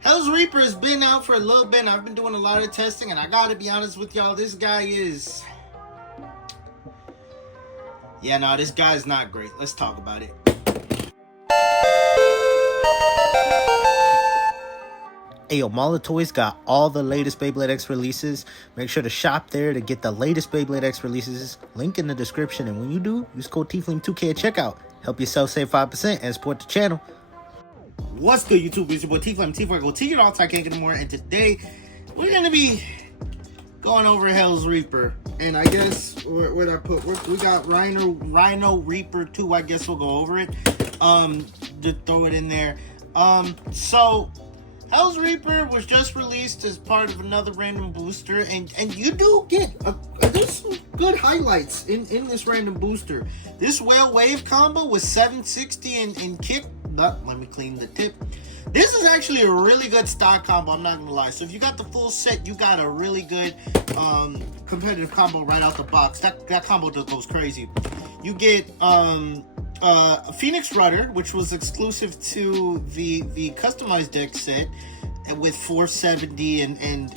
Hell's Reaper has been out for a little bit, and I've been doing a lot of testing, and I gotta be honest with y'all, this guy is... Yeah, no, this guy's not great. Let's talk about it. Ayo, Mall Toys got all the latest Beyblade X releases. Make sure to shop there to get the latest Beyblade X releases. Link in the description, and when you do, use code TFLAME2K at checkout. Help yourself save 5% and support the channel. What's good, YouTube? It's your boy TFLAME, T4 Go T, all I can't get more. And today, we're gonna be going over Hell's Reaper. And I guess, where'd I put? We got Rhino Reaper 2. I guess we'll go over it. To throw it in there. So Hell's Reaper was just released as part of another random booster, and you do get there's some good highlights in this random booster. This Whale Wave combo with 760 and kick. Let me clean the tip. This is actually a really good stock combo, I'm not gonna lie. So if you got the full set, you got a really good competitive combo right out the box. That combo just goes crazy. You get Phoenix Rudder, which was exclusive to the customized deck set, with 470 and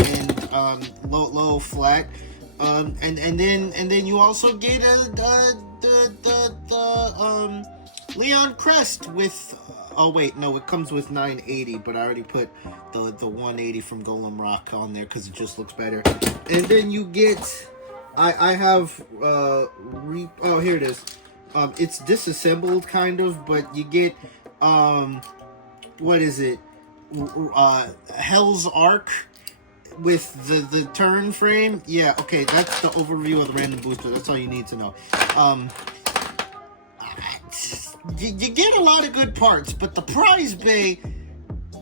low flat, and then you also get the Leon Crest with oh wait, no, it comes with 980, but I already put the 180 from Golem Rock on there because it just looks better. And then you get I have oh, here it is. It's disassembled kind of, but you get what is it? Hell's Arc with the turn frame. Yeah, okay, that's the overview of the random booster. That's all you need to know. You get a lot of good parts, but the prize bay,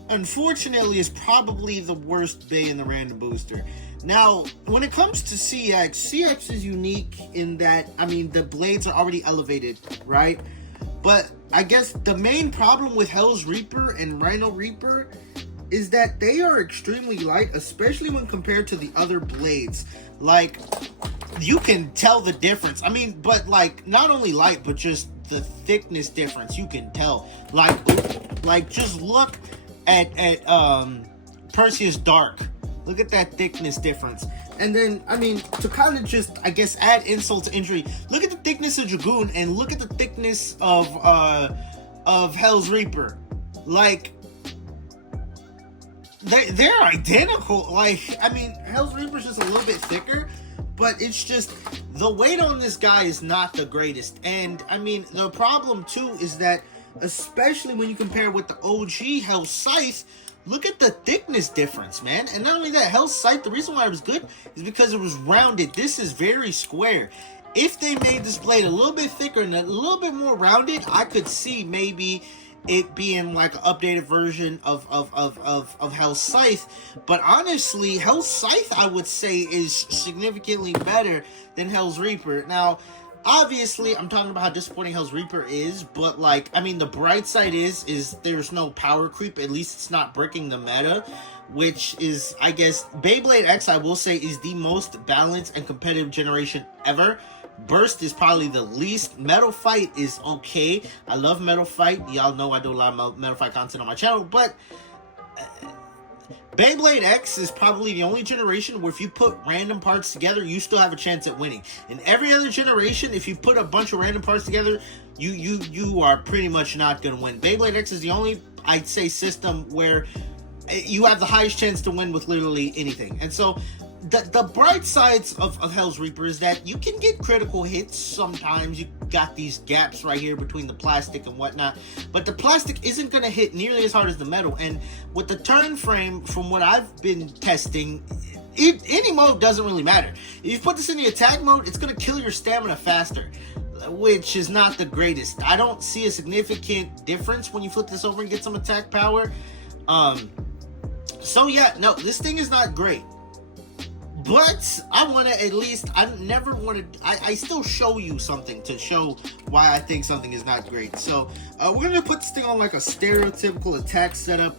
unfortunately, is probably the worst bay in the random booster. Now, when it comes to CX is unique in that, I mean, the blades are already elevated, right? But I guess the main problem with Hell's Reaper and Rhino Reaper is that they are extremely light, especially when compared to the other blades. Like, you can tell the difference. I mean, but like, not only light, but just the thickness difference, you can tell. Like just look at Perseus Dark. Look at that thickness difference. And then, I mean, to kind of just, I guess, add insult to injury, look at the thickness of Dragoon and look at the thickness of Hell's Reaper. Like, they're identical. Like, I mean, Hell's Reaper's just a little bit thicker, but it's just the weight on this guy is not the greatest. And I mean, the problem too is that, especially when you compare with the OG Hell's Scythe, look at the thickness difference, man. And not only that, Hell's Scythe, the reason why it was good is because it was rounded. This is very square. If they made this blade a little bit thicker and a little bit more rounded, I could see maybe it being like an updated version of Hell's Scythe. But honestly, Hell's Scythe, I would say, is significantly better than Hell's Reaper. Now, obviously, I'm talking about how disappointing Hell's Reaper is, but like, I mean, the bright side is there's no power creep. At least it's not breaking the meta, which is, I guess, Beyblade X, I will say, is the most balanced and competitive generation ever. Burst is probably the least. Metal Fight is okay. I love Metal Fight. Y'all know I do a lot of Metal Fight content on my channel, but Beyblade X is probably the only generation where if you put random parts together, you still have a chance at winning. In every other generation, if you put a bunch of random parts together, you are pretty much not going to win. Beyblade X is the only, I'd say, system where you have the highest chance to win with literally anything. And so the bright sides of Hell's Reaper is that you can get critical hits sometimes. You got these gaps right here between the plastic and whatnot, but the plastic isn't going to hit nearly as hard as the metal. And with the turn frame, from what I've been testing, any mode doesn't really matter. If you put this in the attack mode, it's going to kill your stamina faster, which is not the greatest. I don't see a significant difference when you flip this over and get some attack power. So yeah, no, this thing is not great. But I want to at least, I still show you something to show why I think something is not great. So we're going to put this thing on like a stereotypical attack setup.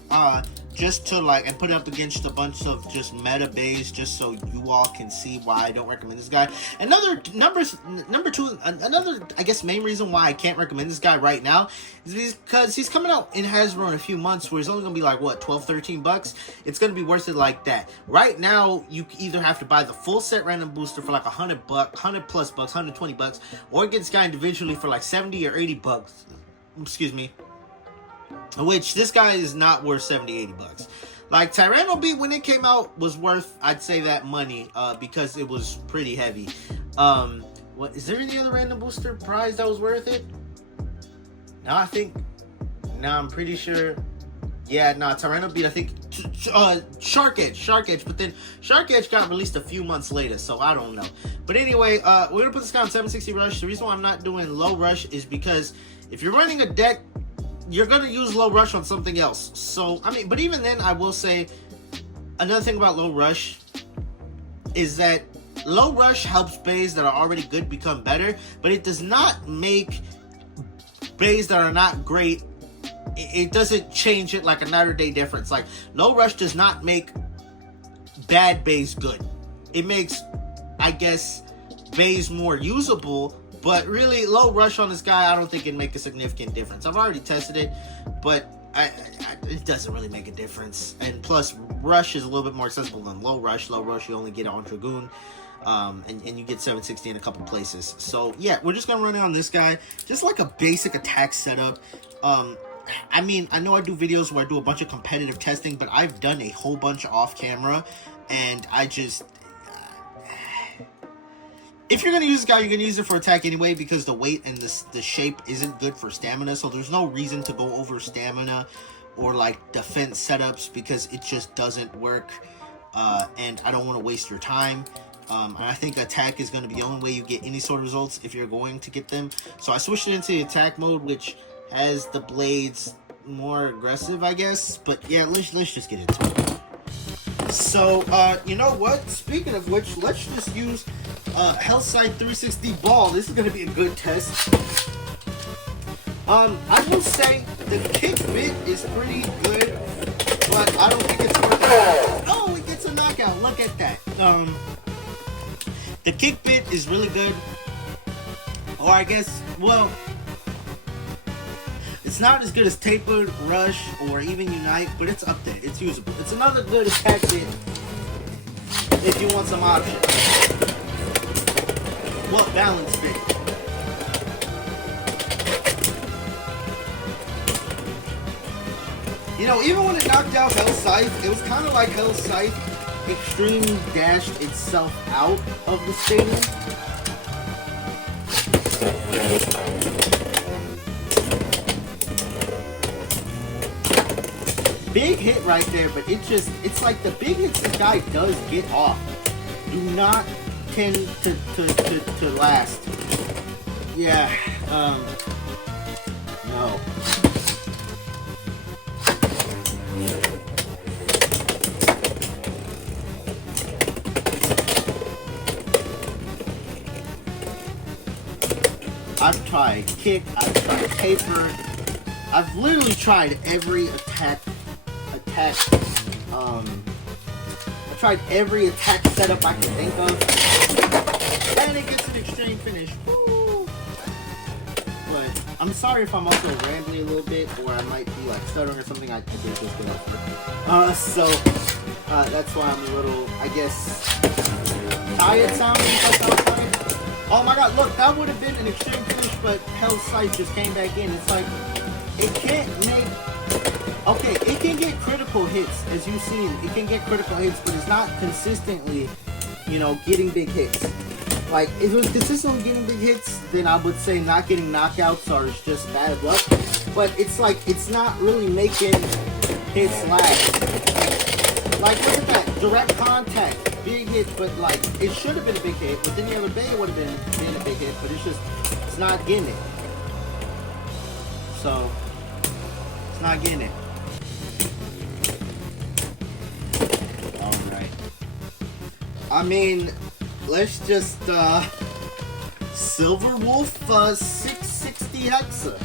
just to like, and put it up against a bunch of just meta bays, just so you all can see why I don't recommend this guy. Another number two, another, I guess, main reason why I can't recommend this guy right now is because he's coming out in Hasbro in a few months, where he's only gonna be like, what, 12, 13 bucks. It's gonna be worth it like that. Right now, you either have to buy the full set random booster for like $100, 100 plus bucks, 120 bucks, or get this guy individually for like 70 or 80 bucks. Excuse me. Which, this guy is not worth 70, 80 bucks. Like, Tyranno Beat, when it came out, was worth, I'd say, that money, because it was pretty heavy. What, is there any other random booster prize that was worth it? No, I'm pretty sure. Yeah, no, Tyranno Beat, I think, Shark Edge, but then Shark Edge got released a few months later, so I don't know. But anyway, we're gonna put this guy on 760 Rush. The reason why I'm not doing low Rush is because if you're running a deck, you're going to use low rush on something else. So, I mean, but even then, I will say, another thing about low rush is that low rush helps bays that are already good become better, but it does not make bays that are not great, it doesn't change it like a night or day difference. Like, low rush does not make bad bays good. It makes, I guess, bays more usable. But really, low rush on this guy, I don't think it'd make a significant difference. I've already tested it, but it doesn't really make a difference. And plus, rush is a little bit more accessible than low rush. Low rush, you only get it on Dragoon, and you get 760 in a couple places. So, yeah, we're just going to run it on this guy. Just like a basic attack setup. I mean, I know I do videos where I do a bunch of competitive testing, but I've done a whole bunch off camera, and I just... If you're going to use this guy, you're going to use it for attack anyway, because the weight and the shape isn't good for stamina. So there's no reason to go over stamina or like defense setups, because it just doesn't work. And I don't want to waste your time. And I think attack is going to be the only way you get any sort of results if you're going to get them. So I switched it into the attack mode, which has the blades more aggressive, I guess. But yeah, let's just get into it. So, you know what? Speaking of which, let's just use Hellside 360 Ball. This is going to be a good test. I will say the kick bit is pretty good, but I don't think it's worth it. Oh, it gets a knockout. Look at that. The kick bit is really good. Or I guess, well, it's not as good as Tapered, Rush, or even Unite, but it's up there. It's usable. It's another good attack bit if you want some options. Well, balance bit. You know, even when it knocked out Hell Scythe, it was kind of like Hell Scythe Extreme dashed itself out of the stadium. Big hit right there, but it's like the big hits this guy does get off do not tend to last. Yeah, no. I've tried kick, I've tried taper, I've literally tried every attack, I tried every attack setup I can think of, and it gets an extreme finish. Woo. But I'm sorry if I'm also rambling a little bit, or I might be like stuttering or something. I did just get over. So that's why I'm a little, I guess, tired sounding. Oh my god, look, that would have been an extreme finish, but Hell's Sight just came back in. It's like, it can't make... Okay, it can get critical hits, as you've seen. It can get critical hits, but it's not consistently, you know, getting big hits. Like, if it was consistently getting big hits, then I would say not getting knockouts or it's just bad luck. But it's like, it's not really making hits last. Like, look at that, direct contact. Big hit, but like, it should have been a big hit. With any other bay, it would have been a big hit, but it's just, it's not getting it. So, it's not getting it. Alright. I mean, let's just, Silver Wolf, 660 Hexa.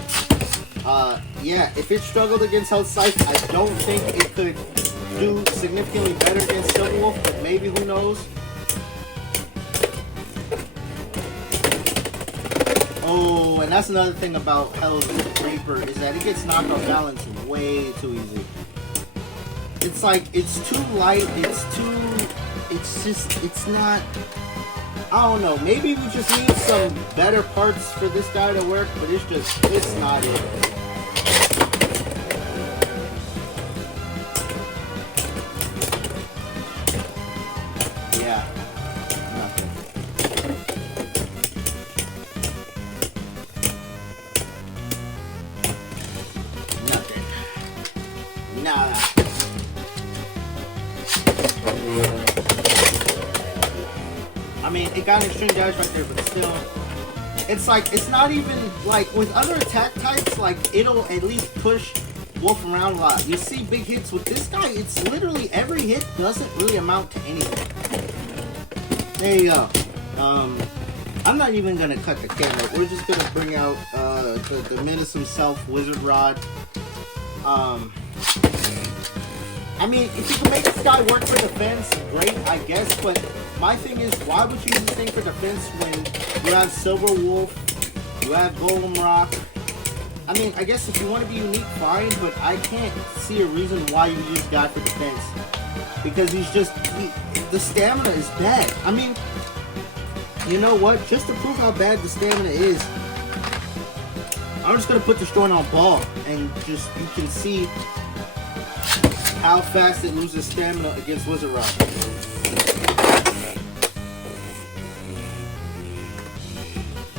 Yeah, if it struggled against Hell's Scythe, I don't think it could do significantly better against Silverwolf, but maybe, who knows? Oh, and that's another thing about Hell's Reaper, is that it gets knocked off balance way too easy. It's like, it's too light, it's not, I don't know, maybe we just need some better parts for this guy to work, but it's not it. Yeah, nothing. Nothing. Nada. I mean, it got an extreme damage right there, but still, it's like, it's not even, like, with other attack types, like, it'll at least push Wolf around a lot. You see big hits with this guy, it's literally, every hit doesn't really amount to anything. There you go. I'm not even gonna cut the camera. We're just gonna bring out, the menace himself, Wizard Rod. I mean, if you can make this guy work for defense, great, I guess, but my thing is, why would you use this thing for defense when you have Silver Wolf, you have Golem Rock? I mean, I guess if you want to be unique, fine, but I can't see a reason why you use this guy for defense. Because he's just, the stamina is bad. I mean, you know what? Just to prove how bad the stamina is, I'm just going to put this joint on ball, and just, you can see how fast it loses stamina against Wizard Rock.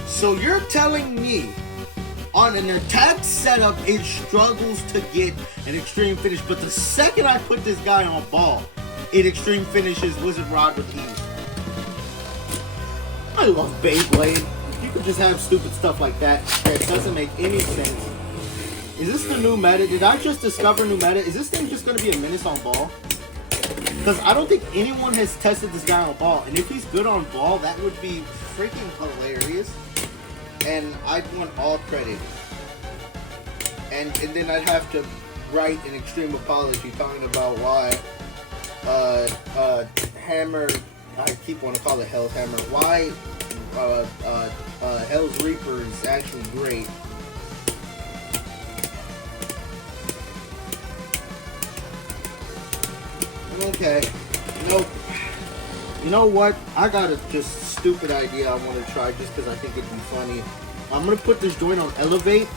So you're telling me on an attack setup it struggles to get an extreme finish, but the second I put this guy on ball, it extreme finishes Wizard Rod with ease. I love Beyblade. You could just have stupid stuff like that that doesn't make any sense. Is this the new meta? Did I just discover new meta? Is this thing just going to be a menace on ball? Because I don't think anyone has tested this guy on ball. And if he's good on ball, that would be freaking hilarious. And I'd want all credit. And then I'd have to write an extreme apology talking about why Hammer, I keep wanting to call it Hell's Hammer, why Hell's Reaper is actually great. Okay, nope. You know what? I got a just stupid idea I want to try just because I think it'd be funny. I'm going to put this joint on Elevate.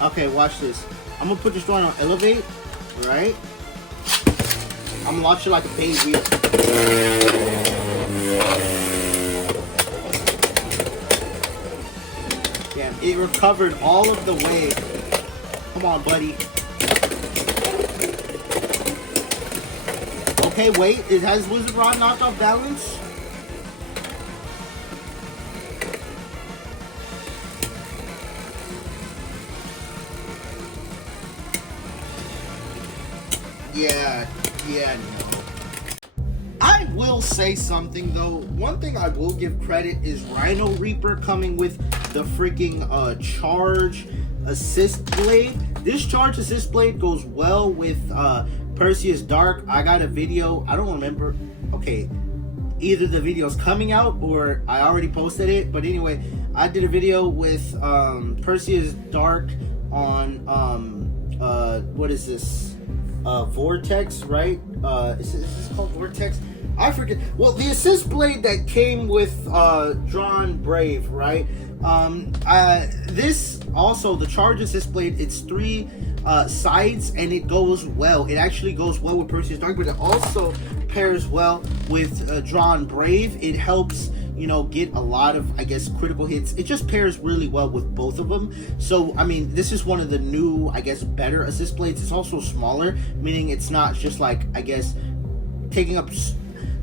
Okay, watch this. I'm going to put this joint on Elevate, right? I'm going to launch it like a paid wheel. Damn, it recovered all of the way. Come on, buddy. Okay, wait. It has Wizard Rod knocked off balance? Yeah, no. I will say something though. One thing I will give credit is Rhino Reaper coming with the freaking charge assist blade. This charge assist blade goes well with Perseus Dark. I got a video, I don't remember, okay, either the video's coming out or I already posted it, but anyway, I did a video with Perseus Dark on what is this, Vortex, right? Is this called Vortex? I forget. Well, the assist blade that came with Drawn Brave, right? This also, the charge assist blade, it's 3 sides and it goes well. It actually goes well with Perseus Dark, but it also pairs well with Drawn Brave. It helps, you know, get a lot of, I guess, critical hits. It just pairs really well with both of them. So, I mean, this is one of the new, I guess, better assist blades. It's also smaller, meaning it's not just like, I guess, taking up,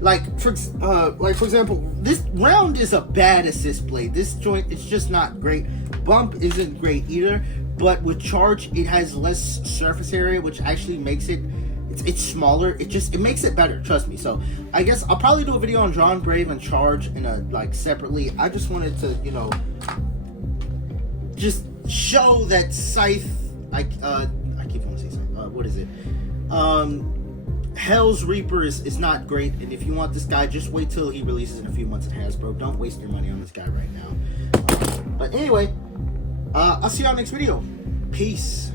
like for example, this round is a bad assist blade. This joint, it's just not great. Bump isn't great either, but with charge, it has less surface area, which actually makes it, it's smaller. It makes it better, trust me. So I guess I'll probably do a video on Drawn Brave and charge in a, like, separately. I just wanted to, you know, just show that Scythe, I keep wanting to say Scythe, what is it? Hell's Reaper is not great, and if you want this guy, just wait till he releases in a few months at Hasbro. Don't waste your money on this guy right now. But anyway, I'll see y'all next video. Peace.